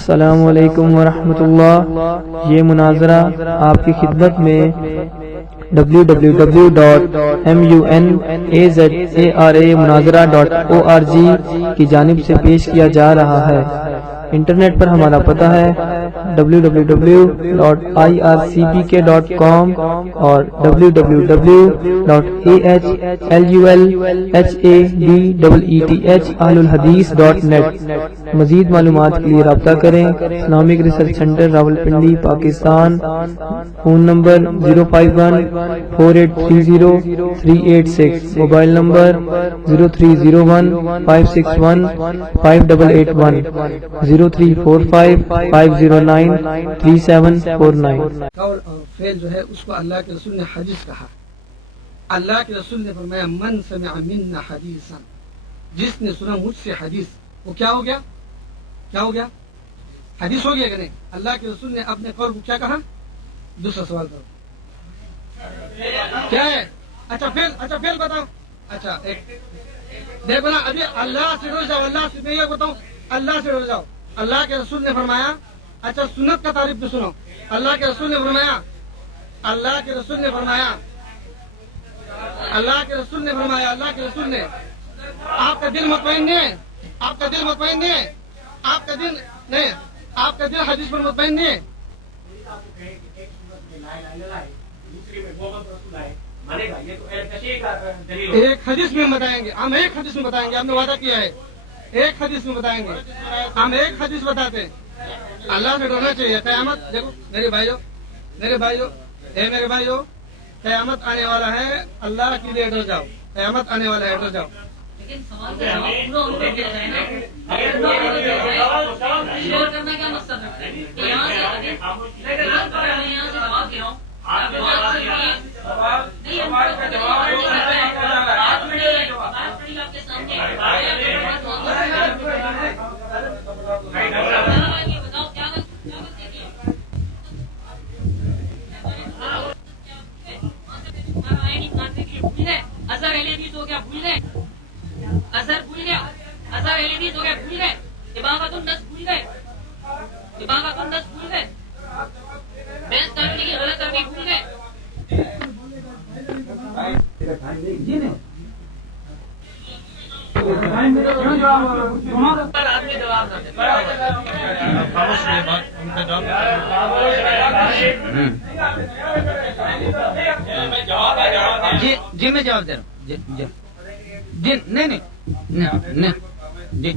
السلام علیکم ورحمۃ اللہ. یہ مناظرہ آپ کی خدمت میں www.munazara.org کی جانب سے پیش کیا جا رہا ہے. انٹرنیٹ پر ہمارا پتہ ہے www.ircpk.com اور www.ahlulhadith.net. مزید معلومات کے لیے رابطہ کریں. Islamic research centre Rawalpindi Pakistan. Phone number 05148303886. Mobile number 0301561581 034550933749. قول اور فعل جو ہے اس کو اللہ کے رسول نے حدیث کہا. اللہ کے رسول نے فرمایا من سمع منا حدیثا، جس نے سنا مجھ سے حدیث، وہ کیا ہو گیا؟ کیا ہو گیا؟ حدیث ہو گیا کہ نہیں؟ اللہ کے رسول نے اپنے قول کو کیا کہا؟ دوسرا سوال کرو کیا ہے؟ اچھا فعل بتاؤ. اچھا ایک دیکھو نا، ابھی اللہ سے ڈر جاؤ. اللہ سے میں یہ بتاؤں، اللہ سے ڈر جاؤ. اللہ کے رسول نے فرمایا. اچھا سنت کا تعریف بھی سنو. اللہ کے رسول نے فرمایا اللہ کے رسول نے آپ کا دل مطمئن نہیں ہے. آپ کا دل حدیث پر مطمئن نہیں ہے. ایک حدیث میں بتائیں گے ہم، ایک حدیث میں بتائیں گے. ہم نے وعدہ کیا ہے ایک حدیث میں بتائیں گے. ہم ایک حدیث بتاتے ہیں. اللہ سے ڈرنا چاہیے. قیامت دیکھو میرے بھائیو قیامت آنے والا ہے. اللہ کے لیے ڈر جاؤ. قیامت آنے والا ہے، ڈر جاؤ. جی میں جواب دے رہا ہوں. جی نہیں جی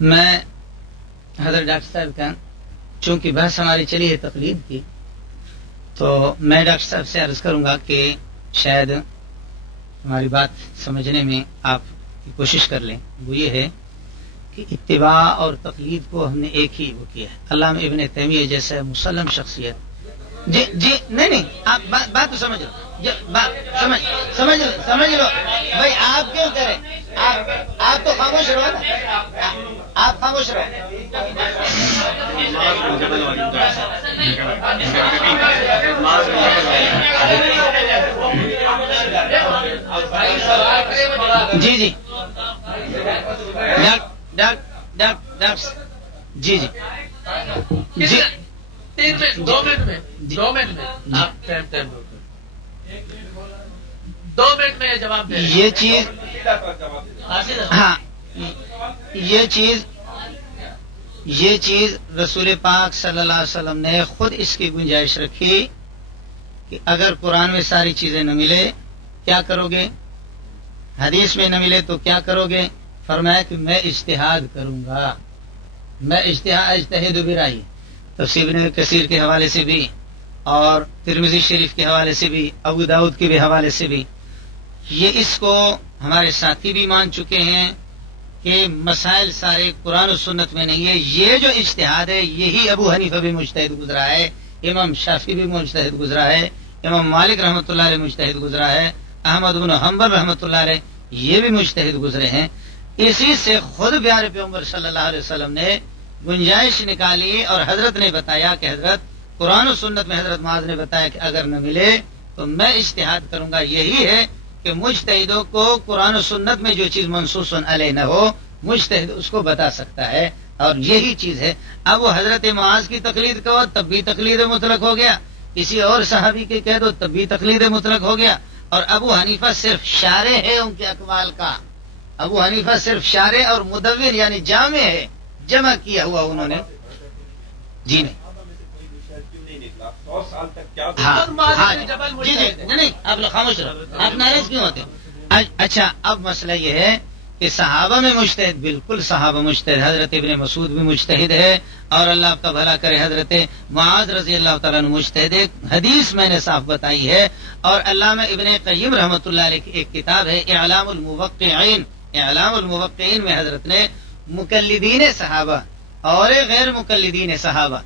میں حضرت ڈاکٹر صاحب کا، چونکہ بحث ہماری چلی ہے تقلید کی، تو میں ڈاکٹر صاحب سے عرض کروں گا کہ شاید ہماری بات سمجھنے میں آپ کی کوشش کر لیں. وہ یہ ہے کہ اتباع اور تقلید کو ہم نے ایک ہی وہ کیا ہے. علامہ ابن تیمیہ جیسے مسلم شخصیت. جی نہیں آپ بات تو سمجھ لو. سمجھ لو بھائی. آپ کیوں کریں؟ آپ تو خاموش رہو نا. آپ خاموش رہو. جی جی دو منٹ میں آپ دو منٹ میں جواب دیں. یہ چیز ہاں یہ چیز رسول پاک صلی اللہ علیہ وسلم نے خود اس کی گنجائش رکھی کہ اگر قرآن میں ساری چیزیں نہ ملے کیا کرو گے، حدیث میں نہ ملے تو کیا کرو گے. فرمایا کہ میں اجتہاد کروں گا. میں اجتہاد برائے تفسیر ابن کثیر کے حوالے سے بھی اور ترمذی شریف کے حوالے سے بھی، ابو داؤد کے بھی حوالے سے بھی، یہ اس کو ہمارے ساتھی بھی مان چکے ہیں کہ مسائل سارے قرآن و سنت میں نہیں ہے. یہ جو اجتہاد ہے یہی ابو حنیفہ بھی مجتہد گزرا ہے، امام شافعی بھی مجتہد گزرا ہے، امام مالک رحمۃ اللہ علیہ مجتہد گزرا ہے، احمد بن حنبل رحمۃ اللہ علیہ یہ بھی مجتہد گزرے ہیں. اسی سے خود پیارے پیغمبر صلی اللہ علیہ وسلم نے گنجائش نکالی اور حضرت نے بتایا کہ حضرت قرآن و سنت میں حضرت معاذ نے بتایا کہ اگر نہ ملے تو میں اجتہاد کروں گا. یہی ہے کہ مجتہدوں کو قرآن و سنت میں جو چیز منصوص علیہ نہ ہو مجتہد اس کو بتا سکتا ہے، اور یہی چیز ہے۔ اب وہ حضرت معاذ کی تقلید کرو تب بھی تقلید مطلق ہو گیا، کسی اور صحابی کے کہہ دو تب بھی تقلید مطلق ہو گیا، اور ابو حنیفہ صرف شارح ہے ان کے اقوال کا، ابو حنیفہ صرف شارح اور مدون یعنی جامع ہے، جمع کیا ہوا انہوں نے۔ جی نہیں، ہاں ہاں جی نہیں، آپ لوگ خاموش رہو، آپ ناراض کیوں ہوتے؟ اچھا، اب مسئلہ یہ ہے کہ صحابہ میں مجتہد، بالکل صحابہ مجتہد، حضرت ابن مسعود بھی مجتہد ہے، اور اللہ آپ کا بھلا کرے حضرت معاذ رضی اللہ تعالیٰ عنہ مجتہد ہے، حدیث میں نے صاف بتائی ہے۔ اور علامہ ابن قیم رحمۃ اللہ علیہ کی ایک کتاب ہے اعلام الموقعین، اعلام الموقعین میں حضرت نے مقلدین صحابہ اور غیر مقلدین صحابہ،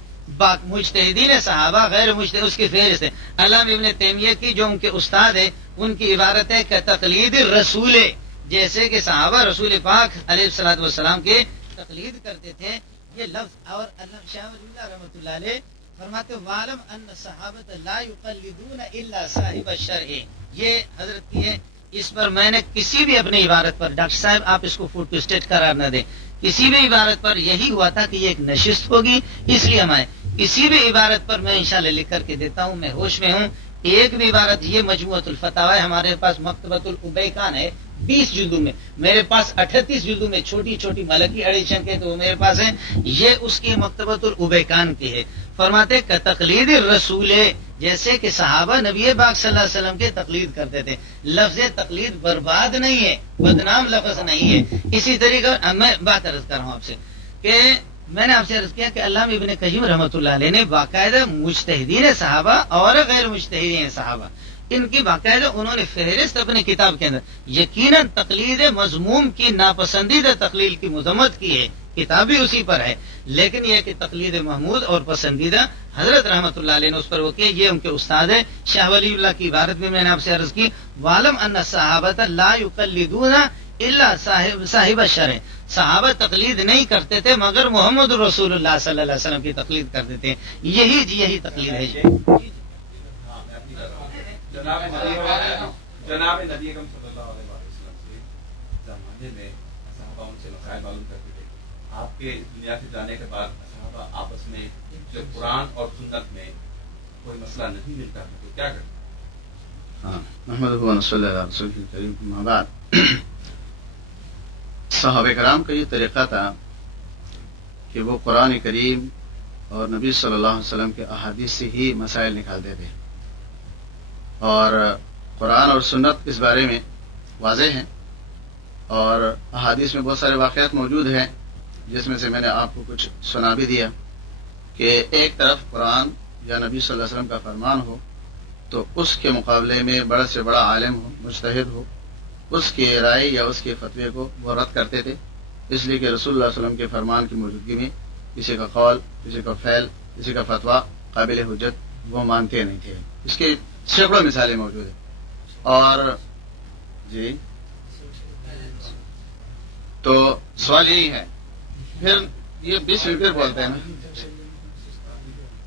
مجتہدین صحابہ غیر مجتہد، اس کی فہرست ہے۔ علامہ ابن تیمیہ کی جو ان کے استاد ہے ان کی عبارت ہے کہ تقلید الرسول، جیسے کہ صحابہ رسول پاک علیہ الصلوۃ والسلام کی تقلید کرتے تھے، یہ لفظ۔ اور علامہ شاہ ولی اللہ رحمۃ اللہ علیہ فرماتے وَعْلَمْ أَنَّ الصَّحَابَةَ لَا يُقَلِّدُونَ إِلَّا صَاحِبَ الشَّرْعِ، یہ حضرت کی ہے۔ اس پر میں نے کسی بھی اپنی عبارت پر، ڈاکٹر صاحب آپ اس کو فوٹو اسٹیٹ قرار نہ دیں، کسی بھی عبارت پر یہی ہوا تھا کہ یہ ایک نشست ہوگی، اس لیے ہم آئے۔ کسی بھی عبارت پر میں انشاءاللہ لکھ کر کے دیتا ہوں، میں ہوش میں ہوں۔ ایک بھی عبارت، یہ مجموعۃ الفتاوی ہمارے پاس مکتبۃ الابیکان ہے 20 جلدوں میں، میرے پاس 38 جلدوں میں چھوٹی چھوٹی ملکی ایڈیشن کے تو وہ میرے پاس ہیں، یہ اس کی مکتبۃ الابیکان کی ہے۔ فرماتے کہ تقلید الرسول، جیسے کہ صحابہ نبی پاک صلی اللہ علیہ وسلم کے تقلید کرتے تھے، لفظ تقلید برباد نہیں ہے، بدنام لفظ نہیں ہے۔ اسی طریقے میں بات عرض کر رہا ہوں آپ سے کہ میں نے آپ سے عرض کیا کہ علامہ ابن قیم رحمۃ اللہ علیہ نے باقاعدہ مجتہدین صحابہ اور غیر مجتہدین صحابہ، ان کی باقاعدہ انہوں نے فہرست اپنی کتاب کے اندر، یقیناً تقلید مذموم کی، ناپسندیدہ تقلید کی مذمت کی ہے، کتاب بھی اسی پر ہے، لیکن یہ کہ تقلید محمود اور پسندیدہ حضرت رحمۃ اللہ علیہ نے اس پر وہ کیا، یہ ان کے استاد ہے۔ شاہ ولی اللہ کی عبارت میں نے آپ سے عرض کی وَعْلَمْ أَنَّ الصَّحَابَةَ لَا يُقَلِّدُونَ إِلَّا صاحب الشرع، صحابہ تقلید نہیں کرتے تھے مگر محمد رسول اللہ صلی اللہ علیہ وسلم کی تقلید کرتے تھے، یہی تقلید ہے۔ جناب نبی اکرم صلی اللہ علیہ وسلم کے زمانے میں صحابہ ان سے مسائل معلوم کرتے تھے، آپ کے دنیا سے جانے کے بعد صحابہ آپس میں جو قرآن اور سنت میں کوئی مسئلہ نہیں ملتا ہے تو کیا کرتے؟ محمد صلی اللہ علیہ وسلم کریم بعد، صحابہ کرام کا یہ طریقہ تھا کہ وہ قرآن کریم اور نبی صلی اللہ علیہ وسلم کے احادیث سے ہی مسائل نکالتے تھے، اور قرآن اور سنت اس بارے میں واضح ہیں، اور احادیث میں بہت سارے واقعات موجود ہیں، جس میں سے میں نے آپ کو کچھ سنا بھی دیا کہ ایک طرف قرآن یا نبی صلی اللہ علیہ وسلم کا فرمان ہو تو اس کے مقابلے میں بڑا سے بڑا عالم ہو، مجتہد ہو، اس کی رائے یا اس کے فتوے کو وہ رد کرتے تھے، اس لیے کہ رسول اللہ علیہ وسلم کے فرمان کی موجودگی میں کسی کا قول، کسی کا فعل، کسی کا فتویٰ قابل حجت وہ مانتے نہیں تھے۔ اس کے سینکڑوں مثالیں موجود ہیں۔ اور جی تو سوال یہی ہے، پھر یہ 20 منٹ پھر بولتے ہیں نا،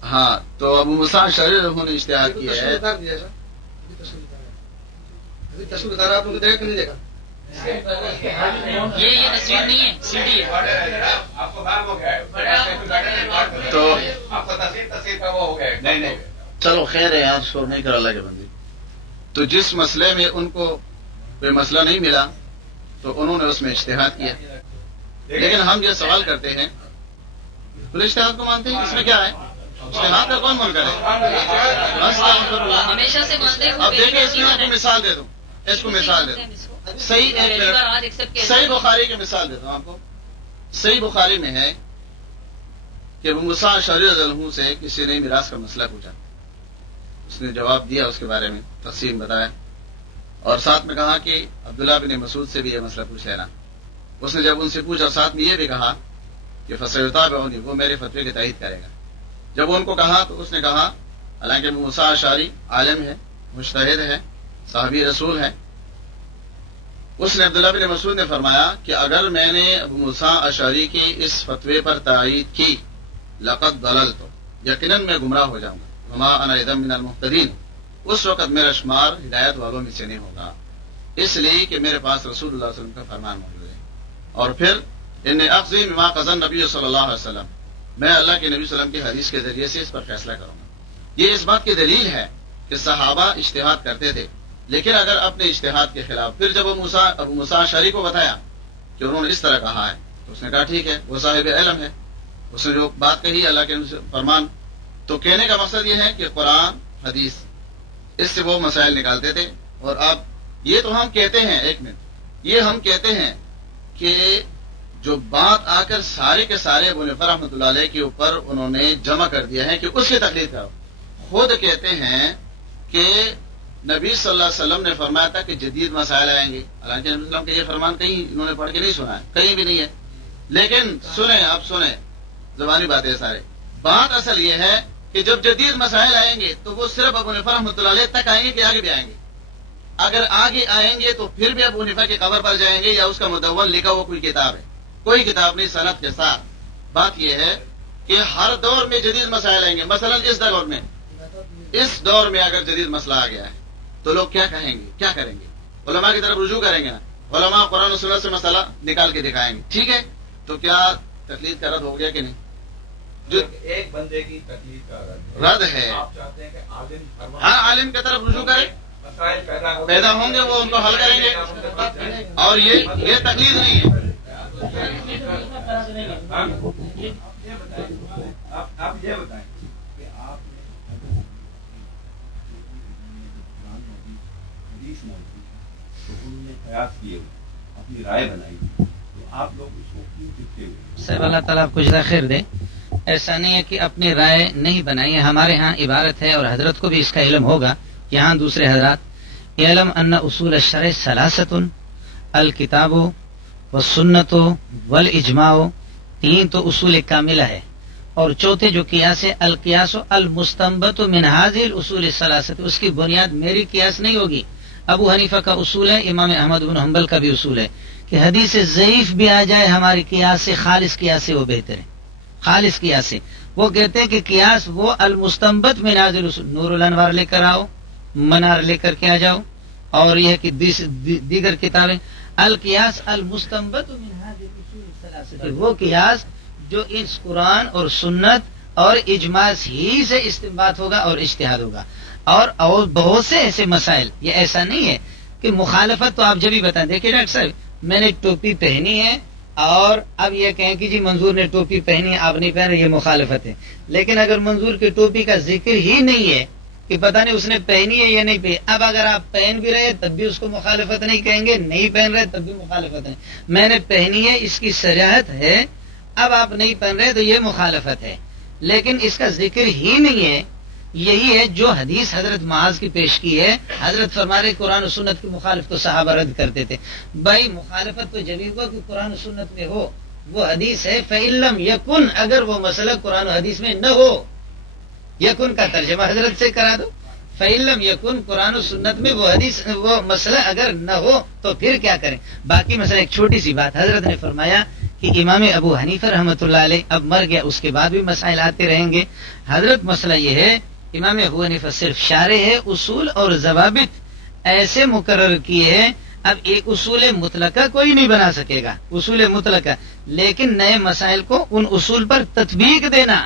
ہاں تو ابو موسیٰ اشعری نے اشتہار کیا ہے۔ یہ تصویر نہیں ہے، سی ڈی ہے۔ تو آپ کا تصویر کا وہ ہو گیا؟ نہیں چلو خیر ہے، یار شور نہیں کر اللہ کے بندے۔ تو جس مسئلے میں ان کو کوئی مسئلہ نہیں ملا تو انہوں نے اس میں اجتہاد کیا، لیکن ہم یہ سوال کرتے ہیں کل اجتہاد کو مانتے ہیں، اس میں کیا ہے؟ اجتہاد کا کون منکر ہے؟ ہمیشہ سے مانتے ہیں۔ اب دیکھیں، اس میں آپ کو مثال دے دوں، اس کو مثال دے دوں، صحیح ایک منٹ، صحیح بخاری کی مثال دیتا ہوں آپ کو۔ صحیح بخاری میں ہے کہ ابو موسیٰ اشعری رضی اللہ عنہ سے کسی نے میراث کا مسئلہ پوچھا، اس نے جواب دیا، اس کے بارے میں تفصیل بتایا، اور ساتھ میں کہا کہ عبداللہ بن مسعود سے بھی یہ مسئلہ پوچھ لینا۔ اس نے جب ان سے پوچھا، ساتھ میں یہ بھی کہا کہ فَسَيُطَابِعُنِي، وہ میرے فتوے کی تائید کرے گا۔ جب ان کو کہا تو اس نے کہا، حالانکہ ابو موسیٰ اشعری عالم ہے، مجتہد ہے، صحابی رسول ہے، اس نے عبداللہ بن مسعود نے فرمایا کہ اگر میں نے ابو موسیٰ اشعری کی اس فتوے پر تائید کی لقد ضللت، یقیناً میں گمراہ ہو جاؤں گا، وما انا اذا من المهتدین، اس وقت میرا شمار ہدایت والوں میں سے نہیں ہوگا، اس لیے کہ میرے پاس رسول اللہ صلی اللہ علیہ وسلم کا فرمان موجود ہے۔ اور پھر ان اخذی مما قضى نبی صلی اللہ علیہ وسلم، میں اللہ کے نبی صلی اللہ علیہ وسلم کی حدیث کے ذریعے سے اس پر فیصلہ کروں گا. یہ اس بات کی دلیل ہے کہ صحابہ اجتہاد کرتے تھے، لیکن اگر اپنے اجتہاد کے خلاف پھر جب ابو موسیٰ اشعری کو بتایا کہ انہوں نے اس طرح کہا ہے تو اس نے کہا ٹھیک ہے، وہ صاحب علم ہے، اس نے جو بات کہی اللہ کے فرمان. تو کہنے کا مقصد یہ ہے کہ قرآن حدیث اس سے وہ مسائل نکالتے تھے. اور اب یہ تو ہم کہتے ہیں، ایک منٹ، یہ ہم کہتے ہیں کہ جو بات آ کر سارے کے سارے ابو حنیفہ رحمۃ اللہ علیہ کے اوپر انہوں نے جمع کر دیا ہے کہ اس کی تقلید کرو. خود کہتے ہیں کہ نبی صلی اللہ علیہ وسلم نے فرمایا تھا کہ جدید مسائل آئیں گے، حالانکہ نبی صلی اللہ علیہ وسلم کا یہ فرمان کہیں انہوں نے پڑھ کے نہیں سنا ہے، کہیں بھی نہیں ہے. لیکن سنیں، آپ سنیں، زبانی باتیں سارے. بات اصل یہ ہے کہ جب جدید مسائل آئیں گے تو وہ صرف ابو حنیفہ رحمۃ اللہ علیہ تک آئیں گے کہ آگے بھی آئیں گے. اگر آگے آئیں گے تو پھر بھی ابو حنیفہ کی قبر پر جائیں گے یا اس کا مدون لکھا ہوا کوئی کتاب ہے، کوئی کتاب نہیں صنعت کے ساتھ. بات یہ ہے کہ ہر دور میں جدید مسائل آئیں گے. مثلا اس دور میں اگر جدید مسئلہ آ گیا ہے تو لوگ کیا کہیں گے، کیا کریں گے؟ علماء کی طرف رجوع کریں گے نا. علماء قرآن و سنت سے مسئلہ نکال کے دکھائیں گے. ٹھیک ہے، تو کیا تقلید کا رد ہو گیا کہ نہیں؟ جو ایک بندے کی تکلیف کا رد ہے، آپ چاہتے ہیں کہ عالم ہر عالم کی طرف رجوع کرے، مسائل پیدا ہوں گے، وہ ان کو حل کریں گے. اور یہ تقلید نہیں ہے. آپ یہ بتائیں کہ آپ نے قیاس کیے اپنی رائے بنائی تو آپ لوگ اس کو کیوں چپتے ہوئے؟ صاحب اللہ تعالیٰ آپ کو جزائے خیر دے. ایسا نہیں ہے کہ اپنی رائے نہیں بنائی ہے، ہمارے ہاں عبارت ہے اور حضرت کو بھی اس کا علم ہوگا، یہاں دوسرے حضرات. علم ان اصول الشرع ثلاثۃ، الکتاب والسنت والاجماع، تین تو اصول کاملہ ہے، اور چوتھے جو قیاس ہے القیاس المستنبط من هذه الاصول الثلاثۃ، اس کی بنیاد میری قیاس نہیں ہوگی. ابو حنیفہ کا اصول ہے، امام احمد بن حنبل کا بھی اصول ہے کہ حدیث ضعیف بھی آ جائے ہماری قیاس سے، خالص قیاس سے وہ بہتر ہے. خالص قیاس سے وہ کہتے ہیں کہ قیاس وہ المستنبط من هذه الاصول، نور الانوار لے کر آؤ، منار لے کر کے آ جاؤ، اور یہ ہے کہ دیگر کتابیں. القیاس المستنبط من هذه الاصول الثلاثه، وہ قیاس جو اس قرآن اور سنت اور اجماع ہی سے استنباط ہوگا اور اجتہاد ہوگا. اور بہت سے ایسے مسائل، یہ ایسا نہیں ہے کہ مخالفت تو آپ جب ہی بتائیں. دیکھیے ڈاکٹر صاحب، میں نے ٹوپی پہنی ہے اور اب یہ کہیں کہ جی منظور نے ٹوپی پہنی ہے، آپ نہیں پہن رہے، یہ مخالفت ہے. لیکن اگر منظور کی ٹوپی کا ذکر ہی نہیں ہے کہ پتہ نہیں اس نے پہنی ہے یا نہیں پہنی، اب اگر آپ پہن بھی رہے تب بھی اس کو مخالفت نہیں کہیں گے، نہیں پہن رہے تب بھی مخالفت نہیں. میں نے پہنی ہے، اس کی صراحت ہے، اب آپ نہیں پہن رہے تو یہ مخالفت ہے، لیکن اس کا ذکر ہی نہیں ہے. یہی ہے جو حدیث حضرت معاذ کی پیش کی ہے. حضرت فرما رہے قرآن و سنت کی مخالف تو صحابہ رد کرتے تھے. بھائی مخالفت تو جبھی ہوا کہ قرآن و سنت میں ہو. وہ حدیث ہے فَإِلَّمْ يَكُنْ، اگر وہ مسئلہ قرآن و حدیث میں نہ ہو. یکن کا ترجمہ حضرت سے کرا دو. فَإِلَّمْ يَكُنْ، قرآن و سنت میں وہ حدیث، وہ مسئلہ اگر نہ ہو تو پھر کیا کریں. باقی مسئلہ ایک چھوٹی سی بات، حضرت نے فرمایا کہ امام ابو حنیفہ رحمۃ اللہ علیہ اب مر گیا، اس کے بعد بھی مسائل آتے رہیں گے. حضرت مسئلہ یہ ہے، امام ابو حنیفہ صرف شارح ہے، اصول اور ضوابط ایسے مقرر کیے ہیں. اب ایک اصول مطلقہ کوئی نہیں بنا سکے گا، اصول مطلقہ، لیکن نئے مسائل کو ان اصول پر تطبیق دینا.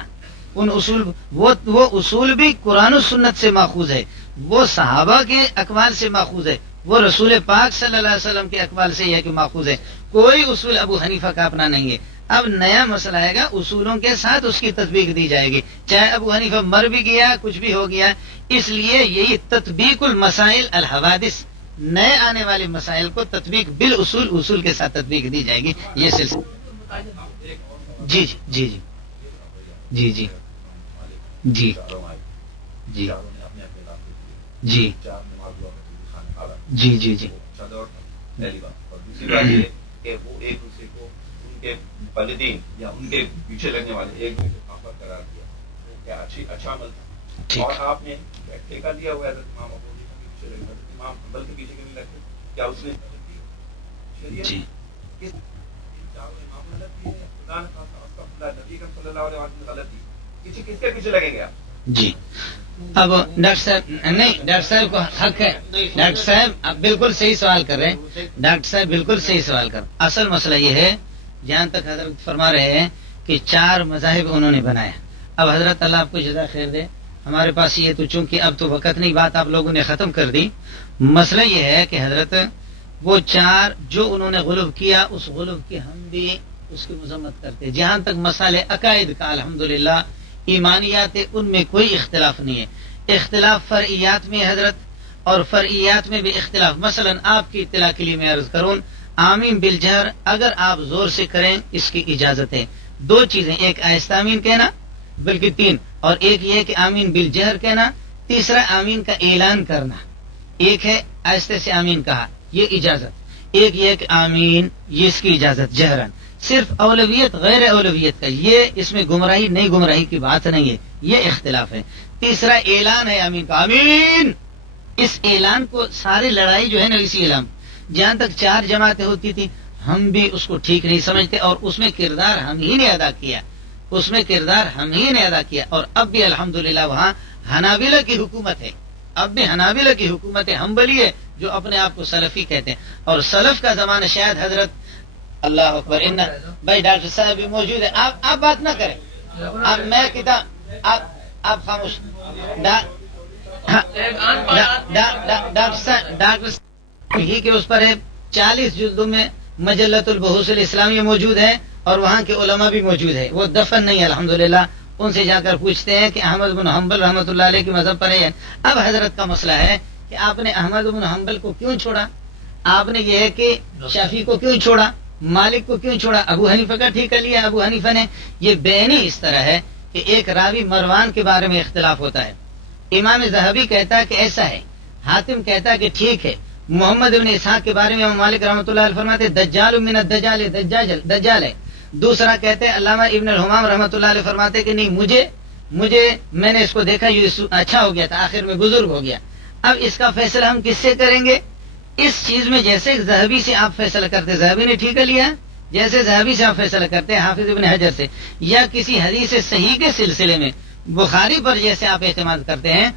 ان اصول وہ اصول بھی قرآن و سنت سے ماخوذ ہے، وہ صحابہ کے اقوال سے ماخوذ ہے، وہ رسول پاک صلی اللہ علیہ وسلم کے اقوال سے یہ کہ ماخوذ ہے. کوئی اصول ابو حنیفہ کا اپنا نہیں ہے. اب نیا مسئلہ آئے گا، اصولوں کے ساتھ اس کی تطبیق دی جائے گی، چاہے ابو حنیفہ مر بھی گیا، کچھ بھی ہو گیا. اس لیے یہی تطبیق المسائل الحوادث، نئے آنے والے مسائل کو تطبیق بالاصول، اصول کے ساتھ تطبیق دی جائے گی. یہ سلسلہ. جی جی جی جی جی جی جی جی جی جی جی پہلی بات. اور دوسری بات یہ کہ وہ ایک دوسرے کو ان کے والدین یا ان کے پیچھے لگنے والے ایک دوسرے کو آفت قرار دیا، وہ کیا اچھا عمل تھا. اور آپ نے ٹھیکہ دیا ہوا ہے حضرت امام ابو حنیفہ کے پیچھے لگنے، حضرت امام حنبل کے پیچھے نہیں لگتے، کیا اس نے شریعت کس چاروں امام غلط کی ہے، خدا نے خاص نبی کا صلی اللہ علیہ وسلم غلط کی، کس کے پیچھے لگیں گے آپ؟ جی اب ڈاکٹر صاحب نہیں، ڈاکٹر صاحب کو حق ہے. ڈاکٹر صاحب آپ بالکل صحیح سوال کر رہے ہیں، ڈاکٹر صاحب بالکل صحیح سوال کر. اصل مسئلہ یہ ہے جہاں تک حضرت فرما رہے ہیں کہ 4 مذاہب انہوں نے بنایا. اب حضرت اللہ آپ کو جزا خیر دے، ہمارے پاس یہ تو چونکہ اب تو وقت نہیں، بات آپ لوگوں نے ختم کر دی. مسئلہ یہ ہے کہ حضرت وہ 4 جو انہوں نے غلو کیا، اس غلو کی ہم بھی اس کی مذمت کرتے. جہاں تک مسئلہ عقائد کا الحمدللہ ایمانیات ان میں کوئی اختلاف نہیں ہے. اختلاف فرعیات میں حضرت، اور فرعیات میں بھی اختلاف. مثلا آپ کی اطلاع کے لیے میں عرض کروں، آمین بالجہر اگر آپ زور سے کریں اس کی اجازت ہے. 2 چیزیں، ایک آہستہ آمین کہنا، بلکہ 3، اور ایک یہ کہ آمین بالجہر کہنا، تیسرا آمین کا اعلان کرنا. ایک ہے آہستہ سے آمین کہا، یہ اجازت. ایک یہ کہ آمین، یہ اس کی اجازت جہرن. صرف اولویت غیر اولویت کا، یہ اس میں گمراہی نہیں گمراہی کی بات نہیں ہے، یہ اختلاف ہے. تیسرا اعلان ہے آمین کا، آمین. اس اعلان کو ساری لڑائی جو ہے نا اسی اعلان. جہاں تک 4 جماعتیں ہوتی تھی ہم بھی اس کو ٹھیک نہیں سمجھتے، اور اس میں کردار ہم ہی نے ادا کیا، اس میں کردار ہم ہی نے ادا کیا. اور اب بھی الحمدللہ وہاں حنابلہ کی حکومت ہے، اب بھی حنابلہ کی حکومت ہے، حنبلی ہے جو اپنے آپ کو سلفی کہتے ہیں. اور سلف کا زمانہ شاید حضرت اللہ اکبر. بھائی ڈاکٹر صاحب بھی موجود ہے، آپ بات نہ کریں. اب میں کتاب آپ خاموش. ڈاکٹر ہی کے اس پر ہے 40 جلدوں میں مجلۃ البحوث الاسلامیہ موجود ہے، اور وہاں کے علماء بھی موجود ہے. وہ دفن نہیں الحمدللہ. ان سے جا کر پوچھتے ہیں کہ احمد بن حنبل رحمۃ اللہ علیہ کے مذہب پر ہے. اب حضرت کا مسئلہ ہے کہ آپ نے احمد بن حنبل کو کیوں چھوڑا، آپ نے یہ ہے کہ شافعی کو کیوں چھوڑا، مالک کو کیوں چھوڑا، ابو حنیفہ کا ٹھیک کر لیا ابو حنیفہ نے. یہ بینی اس طرح ہے کہ ایک راوی مروان کے بارے میں اختلاف ہوتا ہے، امام ذہبی کہتا ہے کہ ایسا ہے، حاتم کہتا ہے کہ ٹھیک ہے. محمد بن اسحاق کے بارے میں امام مالک رحمۃ اللہ علیہ فرماتے دجال من الدجال، دجال ہے. دوسرا کہتے ہیں علامہ ابن الحمام رحمۃ اللہ علیہ فرماتے کہ نہیں، مجھے میں نے اس کو دیکھا، یہ اچھا ہو گیا تھا، آخر میں بزرگ ہو گیا. اب اس کا فیصلہ ہم کس سے کریں گے؟ اس چیز میں جیسے ذہبی سے آپ فیصلہ کرتے، ذہبی نے ٹھیک لیا، جیسے ذہبی سے آپ فیصلہ کرتے ہیں حافظ ابن حجر سے، یا کسی حدیث صحیح کے سلسلے میں بخاری پر جیسے آپ اعتماد کرتے ہیں،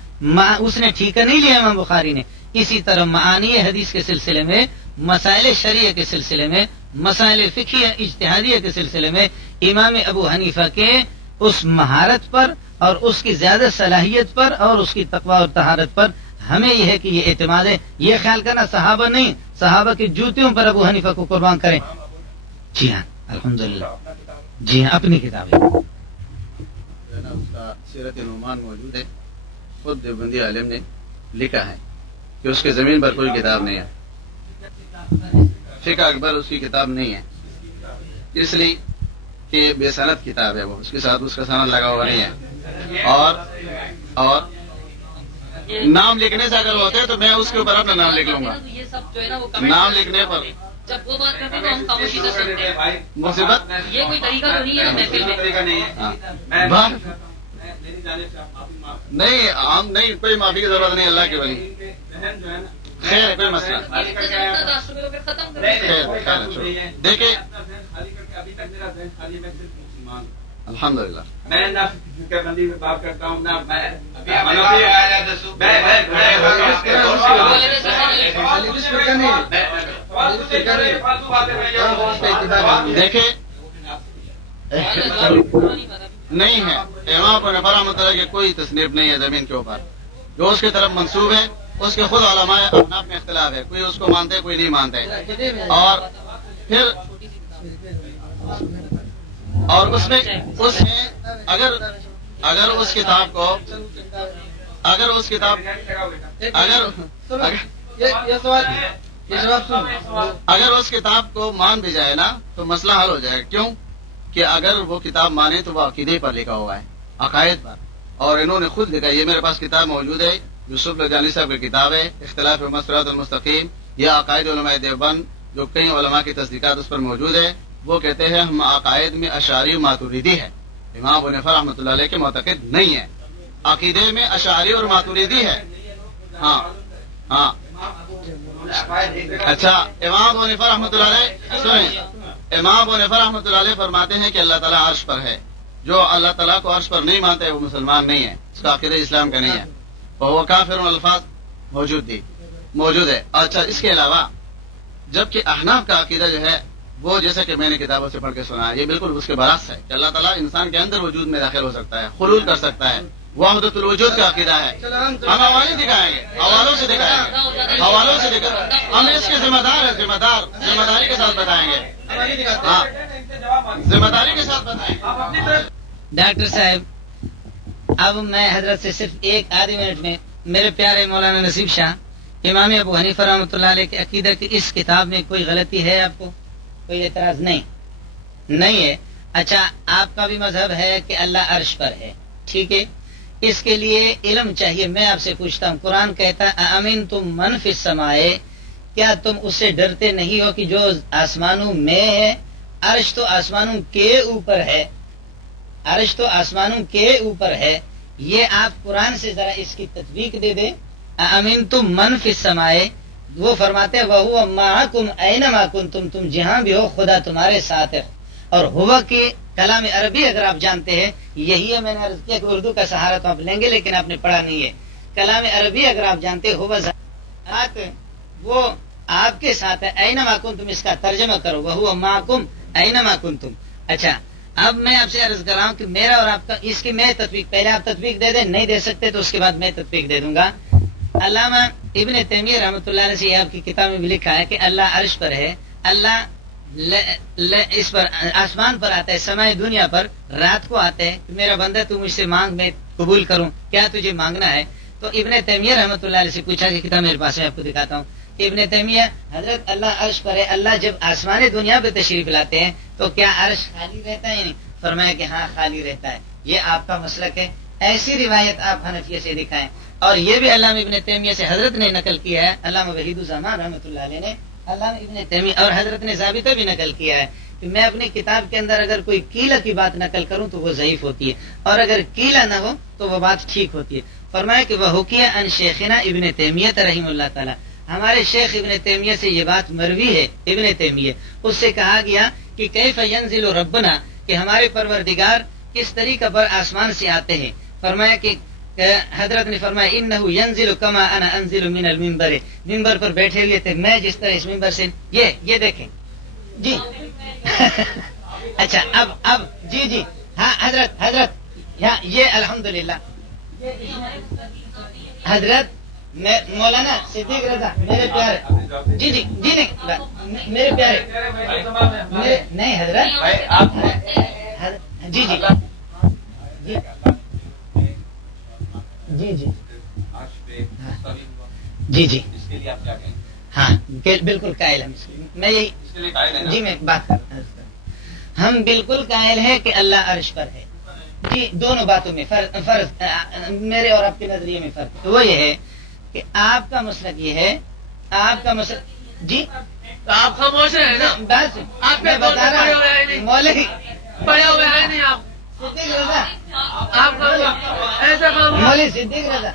اس نے ٹھیک نہیں لیا امام بخاری نے. اسی طرح معانی حدیث کے سلسلے میں، مسائل شریعہ کے سلسلے میں، مسائل فقہیہ اجتہادیہ کے سلسلے میں امام ابو حنیفہ کے اس مہارت پر اور اس کی زیادہ صلاحیت پر اور اس کی تقوی اور طہارت پر ہمیں یہ ہے کہ یہ اعتماد ہے. یہ خیال کرنا صحابہ نہیں، صحابہ کی جوتیوں پر ابو حنیفہ کو قربان کریں. جی ہاں الحمدللہ، جی ہاں اپنی کتاب ہے. اس کا سیرت نعمان موجود ہے، خود دیوبندی عالم نے لکھا ہے کہ اس کے زمین پر کوئی کتاب نہیں ہے. فقہ اکبر اس کی کتاب نہیں ہے، اس لیے کہ بے سند کتاب ہے، وہ اس کے ساتھ اس کا سند لگا ہوا نہیں ہے. اور نام لکھنے سے اگر ہوتے تو میں اس کے اوپر اپنا نام لکھ لوں گا. یہ سب جو ہے نا وہ نام لکھنے پر جب وہ بات کرتے ہیں تو ہم خاموشی سے سنتے ہیں. مصیبت یہ کوئی طریقہ تو نہیں ہے نا محفل میں. نہیں، عام نہیں، کوئی معافی کی ضرورت نہیں، اللہ کے ولی. خیر ہے، کوئی مسئلہ دیکھیں. الحمدللہ میں نہ بندی میں بات کرتا ہوں، نہ میں دیکھیں نہیں ہے. امام ابو حنیفہ رحمۃ اللہ کے کوئی تصنیف نہیں ہے زمین کے اوپر، جو اس کی طرف منسوب ہے اس کے خود علماء احناف میں اختلاف ہے، کوئی اس کو مانتے کوئی نہیں مانتے. اور پھر اور اس میں اگر اس کتاب کو اگر اس کتاب کو مان بھی جائے نا تو مسئلہ حل ہو جائے گا. کیوں کہ اگر وہ کتاب مانے تو وہ عقیدے پر لکھا ہوا ہے، عقائد پر، اور انہوں نے خود لکھا. یہ میرے پاس کتاب موجود ہے، یوسف لدھیانوی صاحب کی کتاب ہے اختلاف الصراط المستقیم. یہ عقائد علماء دیوبند جو کئی علماء کی تصدیقات اس پر موجود ہے. وہ کہتے ہیں ہم عقائد میں اشعری و ماتریدی ہے، امام ابو حنیفہ رحمۃ اللہ علیہ کے معتقد نہیں ہے. عقیدے میں اشعری اور ماتریدی ہے. ہاں اچھا. امام ابو حنیفہ رحمۃ اللہ علیہ سنیں، امام ابو حنیفہ رحمۃ اللہ علیہ فرماتے ہیں کہ اللہ تعالیٰ عرش پر ہے. جو اللہ تعالیٰ کو عرش پر نہیں مانتا ہے وہ مسلمان نہیں ہے، اس کا عقیدہ اسلام کا نہیں ہے. اور وہ کافر الفاظ موجود ہے. اچھا، اس کے علاوہ جبکہ احناف کا عقیدہ جو ہے وہ جیسے کہ میں نے کتابوں سے پڑھ کے سنا یہ بالکل اس کے برعکس ہے کہ اللہ تعالیٰ انسان کے اندر وجود میں داخل ہو سکتا ہے، خلول کر سکتا ہے، وحدت الوجود کا عقیدہ ہے. ہم حوالے دکھائیں گے، حوالوں سے دکھائیں گے، حوالوں سے دکھائیں گے. ہم اس کے ذمہ دار ہیں، ذمہ داری کے ساتھ بتائیں گے. ہاں ذمہ داری کے ساتھ بتائیں گے. ڈاکٹر صاحب اب میں حضرت سے صرف ایک آدھی منٹ میں میرے پیارے مولانا نصیب شاہ امام ابو حنیفہ رحمۃ اللہ علیہ کے عقیدہ کی اس کتاب میں کوئی غلطی ہے؟ آپ کو کوئی اعتراض نہیں ہے؟ اچھا آپ کا بھی مذہب ہے کہ اللہ عرش پر ہے، ٹھیک ہے، اس کے لیے علم چاہیے. میں آپ سے پوچھتا ہوں، قرآن کہتا امین تم من فی السماء، کیا تم اس سے ڈرتے نہیں ہو کہ جو آسمانوں میں ہے؟ عرش تو آسمانوں کے اوپر ہے، عرش تو آسمانوں کے اوپر ہے. یہ آپ قرآن سے ذرا اس کی تطبیق دے دیں. امین تم من فی السماء، وہ فرماتے ہیں وہو معکم اینما کنتم، تم جہاں بھی ہو خدا تمہارے ساتھ ہے. اور ہوا کہ کلام عربی اگر آپ جانتے ہیں، یہی ہے میں نے عرض کیا کہ اردو کا سہارا تو آپ لیں گے لیکن آپ نے پڑھا نہیں ہے. کلام عربی اگر آپ جانتے ہوا وہ آپ کے ساتھ ہے. اینما کنتم اس کا ترجمہ کرو وہو معکم اینما کنتم. اچھا اب میں آپ سے عرض کر رہا ہوں کہ میرا اور آپ کا اس کی میں تطبیق، پہلے آپ تطبیق دے دیں، نہیں دے سکتے تو اس کے بعد میں تطبیق دے دوں گا. علامہ ابن تیمیہ رحمۃ اللہ علیہ سے آپ کی کتاب میں بھی لکھا ہے کہ اللہ عرش پر ہے، اللہ اس پر آسمان پر آتا ہے، سماء دنیا پر رات کو آتا ہے کہ میرا بندہ تو مجھ سے مانگ میں قبول کروں، کیا تجھے مانگنا ہے؟ تو ابن تیمیہ رحمۃ اللہ علیہ سے پوچھا کہ کتاب میرے پاس ہے، آپ کو دکھاتا ہوں. ابن تیمیہ حضرت اللہ عرش پر ہے، اللہ جب آسمان دنیا پہ تشریف لاتے ہیں تو کیا عرش خالی رہتا ہے؟ نہیں، فرمایا کہ ہاں خالی رہتا ہے. یہ آپ کا مسلک ہے، ایسی روایت آپ حنفیہ سے دکھائیں. اور یہ بھی علامہ ابن تیمیہ سے حضرت نے نقل کیا ہے، علامہ وحید الزمان رحمۃ اللہ علیہ نے علامہ ابن تیمیہ اور حضرت نے ثابتہ بھی نقل کیا ہے کہ میں اپنی کتاب کے اندر اگر کوئی قیلہ کی بات نقل کروں تو وہ ضعیف ہوتی ہے، اور اگر قیلہ نہ ہو تو وہ بات ٹھیک ہوتی ہے. فرمایا کہ وہ حکیہ ان شیخنا ابن تیمیہ رحمہ اللہ تعالی، ہمارے شیخ ابن تیمیہ سے یہ بات مروی ہے. ابن تیمیہ اس سے کہا گیا کہ کیف ینزل ربنا، کہ ہمارے پروردگار کس طریقہ پر آسمان سے آتے ہیں. فرمایا کہ حضرت نے فرمایا انہ ینزل کما انا انزل من المنبر، منبر پر بیٹھے ہوئے تھے میں جس طرح اس منبر سے. یہ دیکھیں جی اچھا اب جی ہاں حضرت یہ الحمدللہ حضرت مولانا صدیق رضا میرے پیارے جی نہیں میرے پیارے نہیں حضرت جی اس کے لیے آپ کیا کہیں؟ ہاں بالکل قائل ہم میں یہی جی میں بات کر رہا ہوں. ہم بالکل قائل ہیں کہ اللہ عرش پر ہے. جی دونوں باتوں میں فرض میرے اور آپ کے نظریے میں فرق وہ یہ ہے کہ آپ کا مسلک یہ ہے، آپ کا مسلک جی آپ خاموش ہیں نا، بس آپ میں بتا رہا ہوں مولوی پڑے ہوئے ہیں نہیں آپ، صدیق رضا آپ ایسا مولوی صدیق رضا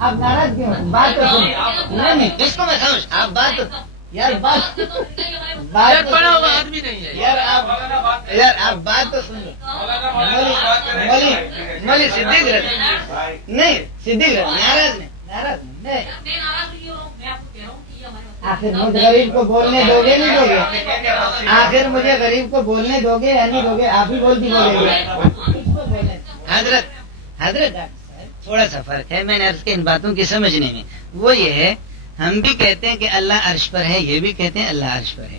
آپ ناراض کیوں ہیں؟ بات تو سنو. نہیں اس کو میں سمجھ آپ بات یار بات پڑا ہوا آدمی نہیں ہے یار آپ بات تو سن لو. مولوی صدیق رضا نہیں صدیق رضا ناراض نہیں آخر مجھے غریب کو بولنے دو گے نہیں دو گے؟ آخر مجھے غریب کو بولنے دو گے یا نہیں دو گے؟ آپ ہی بولتی بولیں گے. حضرت تھوڑا سا فرق ہے، میں نے عرض کیا ان باتوں کی سمجھنے میں. وہ یہ ہے ہم بھی کہتے ہیں کہ اللہ عرش پر ہے، یہ بھی کہتے ہیں اللہ عرش پر ہے.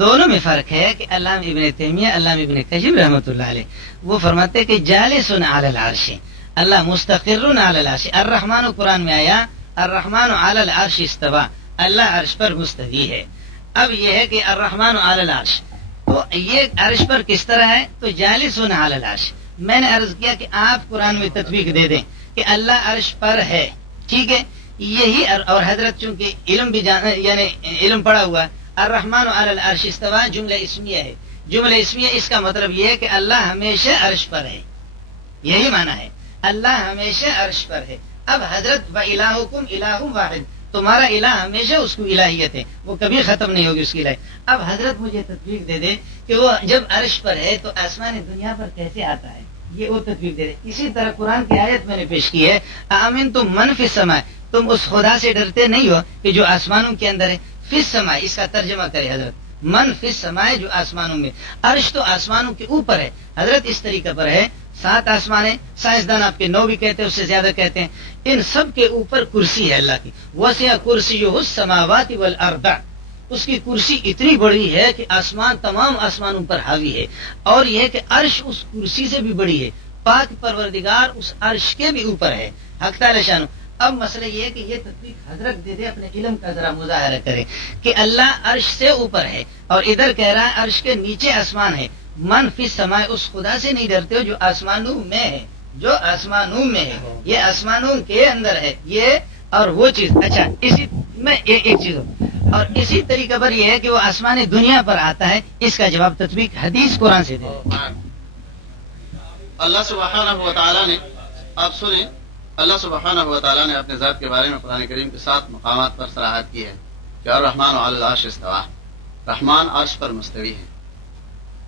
دونوں میں فرق ہے کہ علامہ ابن تیمیہ علامہ ابن قیم رحمۃ اللہ علیہ وہ فرماتے ہیں کہ جالس علی العرش، اللہ مستقر علی العرش. الرحمن قرآن میں آیا الرحمن علی العرش استوى، اللہ عرش پر مستوی ہے. اب یہ ہے کہ الرحمن علی العرش، تو یہ عرش پر کس طرح ہے؟ تو جالس علی العرش. میں نے عرض کیا کہ آپ قرآن میں تطبیق دے دیں کہ اللہ عرش پر ہے، ٹھیک ہے. یہی اور حضرت چونکہ علم بھی یعنی علم پڑا ہوا ہے. الرحمن علی العرش استوى جملہ اسمیہ ہے. جملہ اسمیہ اس کا مطلب یہ ہے کہ اللہ ہمیشہ عرش پر ہے، یہی معنی ہے اللہ ہمیشہ عرش پر ہے. اب حضرت وَإِلَٰهُكُمْ إِلَٰهٌ وَاحِدٌ، تمہارا الہ ہمیشہ اس کو الہیت ہے، وہ کبھی ختم نہیں ہوگی اس کی الہیت. اب حضرت مجھے تطبیق دے دے کہ وہ جب عرش پر ہے تو آسمان دنیا پر کیسے آتا ہے، یہ وہ تطبیق دے دے. اسی طرح قرآن کی آیت میں نے پیش کی ہے أَأَمِنْتُمْ مَنْ فِي السَّمَاءِ، تم اس خدا سے ڈرتے نہیں ہو کہ جو آسمانوں کے اندر ہے. فی السماء اس کا ترجمہ کرے حضرت من فی السماء جو آسمانوں میں، عرش تو آسمانوں کے اوپر ہے حضرت، اس طریقے پر ہے 7 آسمان ہیں، سائنسدان آپ کے 9 بھی کہتے ہیں، اس سے زیادہ کہتے ہیں، ان سب کے اوپر کرسی ہے اللہ کی، وسع کرسیہ السماوات والارض، اس کی کرسی اتنی بڑی ہے کہ آسمان تمام آسمانوں پر حاوی ہے، اور یہ ہے کہ عرش اس کرسی سے بھی بڑی ہے، پاک پروردگار اس عرش کے بھی اوپر ہے حق تعالی شانہ۔ اب مسئلہ یہ ہے کہ یہ تطبیق حضرت دے دے، اپنے علم کا ذرا مظاہرہ کرے کہ اللہ عرش سے اوپر ہے اور ادھر کہہ رہا ہے عرش کے نیچے آسمان ہے، من فی السماء، اس خدا سے نہیں ڈرتے ہو جو آسمانوں میں ہے، جو آسمانوں میں ہے، یہ آسمانوں کے اندر ہے یہ اور وہ چیز۔ اچھا اسی میں ایک چیز ہو، اور اسی طریقے پر یہ ہے کہ وہ آسمان دنیا پر آتا ہے، اس کا جواب تطبیق حدیث قرآن سے دے۔ اللہ سبحانہ و تعالیٰ نے، آپ سنیں، اللہ سبحانہ و تعالیٰ نے اپنے ذات کے بارے میں قرآن کریم کے 7 مقامات پر صراحت کی ہے کہ الرحمن علی العرش استویٰ، رحمان عرش پر مستوی ہے،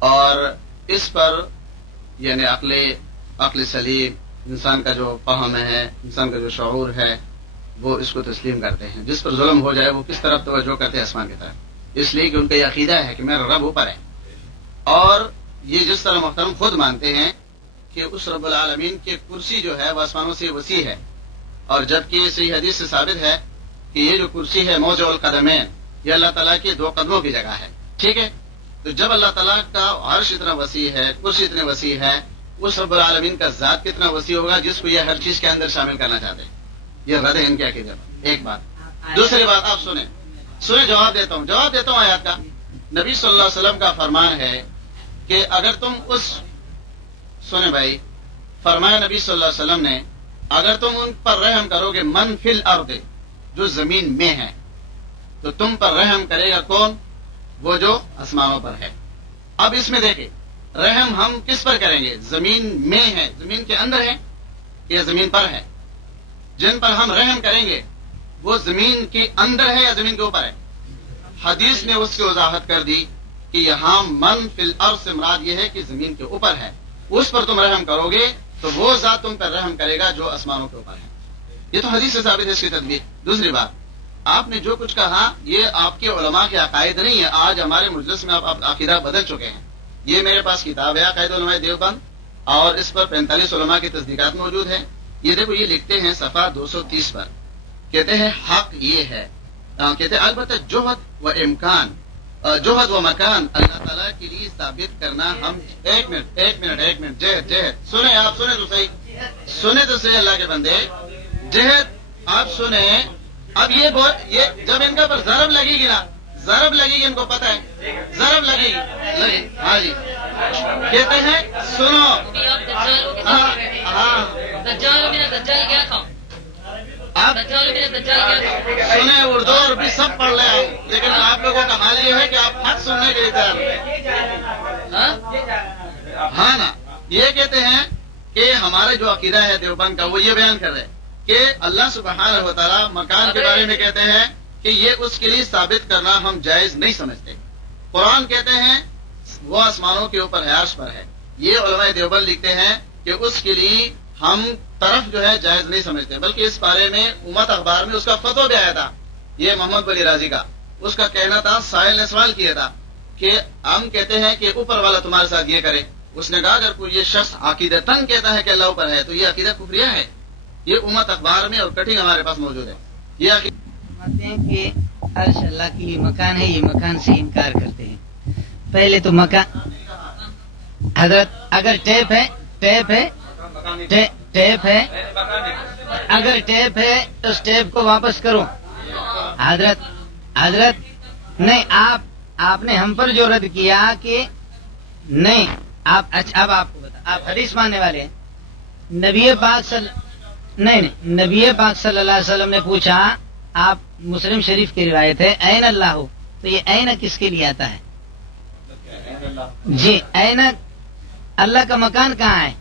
اور اس پر یعنی عقل سلیم، انسان کا جو فہم ہے، انسان کا جو شعور ہے، وہ اس کو تسلیم کرتے ہیں۔ جس پر ظلم ہو جائے وہ کس طرف توجہ کرتے ہیں؟ آسمان کی طرف، اس لیے کہ ان کا یہ عقیدہ ہے کہ میرا رب اوپر ہے، اور یہ جس طرح محترم خود مانتے ہیں کہ اس رب العالمین کی کرسی جو ہے وہ آسمانوں سے وسیع ہے، اور جبکہ صحیح حدیث سے ثابت ہے کہ یہ جو کرسی ہے موضع القدمین، یہ اللہ تعالیٰ کے 2 قدموں کی جگہ ہے، ٹھیک ہے؟ تو جب اللہ تعالیٰ کا عرش اتنا وسیع ہے، کرسی اتنے وسیع ہے، اس رب العالمین کا ذات کتنا وسیع ہوگا جس کو یہ ہر چیز کے اندر شامل کرنا چاہتے ہیں؟ یہ رد ہے ان کے عقیدے پر، ایک بات۔ دوسری بات آپ سنیں، جواب دیتا ہوں آیات کا۔ نبی صلی اللہ علیہ وسلم کا فرمان ہے کہ اگر تم سنیں بھائی، فرمایا نبی صلی اللہ علیہ وسلم نے، اگر تم ان پر رحم کرو گے من فی الارض، جو زمین میں ہے، تو تم پر رحم کرے گا کون؟ وہ جو آسمانوں پر ہے۔ اب اس میں دیکھیں، رحم ہم کس پر کریں گے؟ زمین میں ہے، زمین کے اندر ہے یا زمین پر ہے؟ جن پر ہم رحم کریں گے وہ زمین کے اندر ہے یا زمین کے اوپر ہے؟ حدیث نے اس کی وضاحت کر دی کہ یہاں من فی الارض سے مراد یہ ہے کہ زمین کے اوپر ہے، اس پر تم رحم کرو گے تو وہ ذات تم پر رحم کرے گا جو آسمانوں کے اوپر ہے۔ یہ تو حدیث سے ثابت ہے اس کی تطبیق۔ دوسری بات، آپ نے جو کچھ کہا یہ آپ کے علماء کے عقائد نہیں ہے، آج ہمارے مجلس میں آپ عقیدہ بدل چکے ہیں۔ یہ میرے پاس کتاب ہے عقائد علماء دیوبند، اور اس پر 45 علماء کی تصدیقات موجود ہیں۔ یہ دیکھو، یہ لکھتے ہیں صفحہ 230 پر، کہتے ہیں حق یہ ہے، کہتے ہیں البتہ جوہد و امکان، جوہد و مکان اللہ تعالیٰ کے لیے ثابت کرنا ہم ایک منٹ جہد سنیں، آپ سنیں تو صحیح اللہ کے بندے، جہد آپ سنیں۔ اب یہ جب ان کا پر ضرب لگے گی نا، ضرب لگے گی، ان کو پتہ ہے ضرب لگے گی، ہاں جی، کہتے ہیں سنو، آپ سنیں، اردو اور بھی سب پڑھ لیں، لیکن آپ لوگوں کا حال یہ ہے کہ آپ حق سننے کے لیے تیار ہیں، ہاں نا۔ یہ کہتے ہیں کہ ہمارا جو عقیدہ ہے دیوبند کا، وہ یہ بیان کر رہے ہیں کہ اللہ سبحانہ و تعالیٰ مکان کے بارے میں کہتے ہیں کہ یہ اس کے لیے ثابت کرنا ہم جائز نہیں سمجھتے۔ قرآن کہتے ہیں وہ آسمانوں کے اوپر ہے، عرش پر ہے۔ یہ علماء دیوبند لکھتے ہیں کہ اس کے لیے ہم طرف جو ہے جائز نہیں سمجھتے، بلکہ اس بارے میں امت اخبار میں اس کا فتویٰ بھی آیا تھا، یہ محمد ولی راضی کا، اس کا کہنا تھا، سائل نے سوال کیا تھا کہ ہم کہتے ہیں کہ اوپر والا تمہارے ساتھ یہ کرے، اس نے کہا اگر کوئی یہ شخص عقیدتاً کہتا ہے کہ اللہ اوپر ہے تو یہ عقیدہ کفریہ ہے۔ یہ امت اخبار میں اور کٹنگ ہمارے پاس موجود ہے۔ یہ فرماتے ہیں کہ عرش اللہ کی مکان ہے، یہ مکان سے انکار کرتے ہیں۔ پہلے تو مکان، حضرت اگر ٹیپ ہے اگر ٹیپ ہے تو اس ٹیپ کو واپس کرو۔ حضرت نہیں، آپ نے ہم پر جو رد کیا کہ نہیں، اب آپ کو بتا، آپ حدیث ماننے والے ہیں۔ نبی پاک صلی اللہ علیہ وسلم نے پوچھا، آپ مسلم شریف کی روایت ہے، این اللہ ہو، تو یہ این کس کے لیے آتا ہے؟ جی، این اللہ کا مکان کہاں ہے؟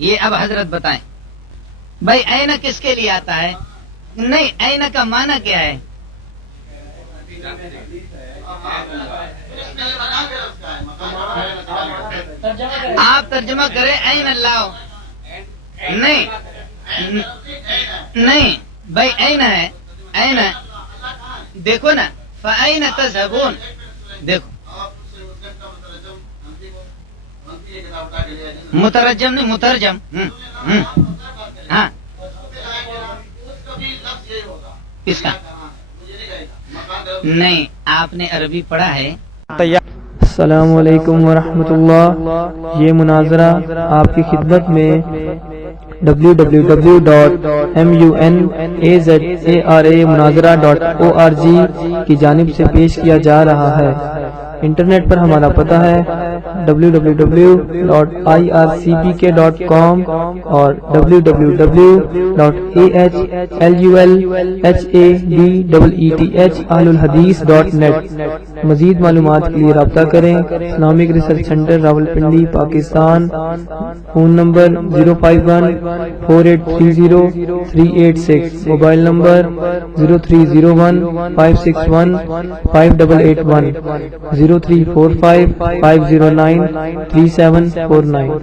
یہ اب حضرت بتائیں بھائی، این کس کے لیے آتا ہے؟ نہیں، این کا معنی کیا ہے؟ آپ ترجمہ کریں این اللہ ہو۔ نہیں بھائی، این ہے، این دیکھو نا، فَأَيْنَ تَذْهَبُونَ، دیکھو آپ صحیح مسلم کا مترجم حنفی کو حنفی یہ کتاب اٹھا کے لے آئے جس مترجم نہیں مترجم ہاں اس کا بھی لفظ یہی ہوگا کس کا مجھے نہیں کہے گا مکان کا نہیں آپ نے عربی پڑھا ہے السلام علیکم ورحمۃ اللہ. یہ مناظرہ آپ کی خدمت میں www.munazara.org کی جانب سے پیش کیا جا رہا ہے. انٹرنیٹ پر ہمارا پتہ ہے www.ircpk.com اور www.ahlulhadith.net. مزید معلومات کے لیے رابطہ کریں. Islamic research centre Rawalpindi Pakistan. Phone number 051-4830-386. Mobile number 0301-561-5881 0345-509-3749.